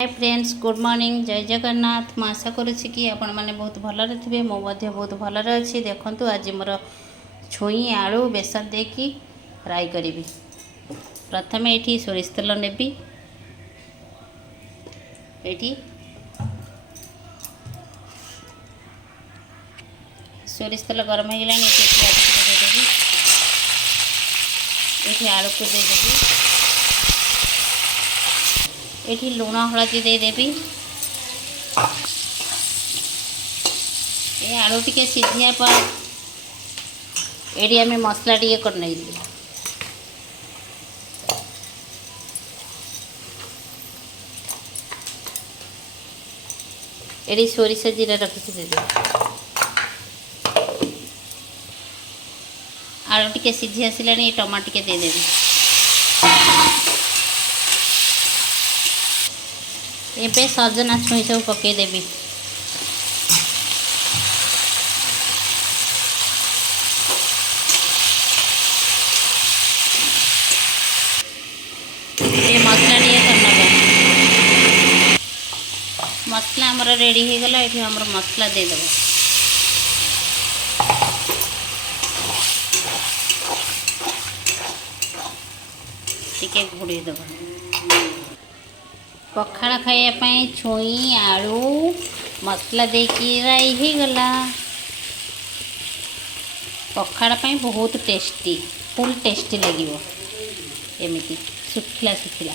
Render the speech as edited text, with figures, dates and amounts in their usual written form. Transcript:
Hi friends good morning जय जगन्नाथ। मैं आशा करुच्ची कि आपण मैंने बहुत भलरे थे। मो बहुत भलरे अच्छी। देखंतु आज मोर छुई आलू बेसन देकी फ्राई करी। प्रथम ये सोरिष तेल नेबी। ये सोरिष तेल गरम हो गला। प्याज देदेवी। ये आलू को देदेवी। ये लुण हलदी देदेवी। ये आलू टिके सीझिया पर ये आम मसला टिके कर नहीं। ये सोरिष जीरा रखी देदेवी। आलू टिके सीझी आसला। ये टमाटो टिके देदेवी। एबे सजना छुई सब पकईदेवी। ये मसला टे करना। मसला आमर रेडी हो गला। ये आमर मसला देदेव। टिके घोड़े देव। पखाड़ खाइए छुई आलू मसला देकी राई हो गला। पखाड़ बहुत टेस्टी फुल टेस्टी लगे एमती सुखिला सुखिला।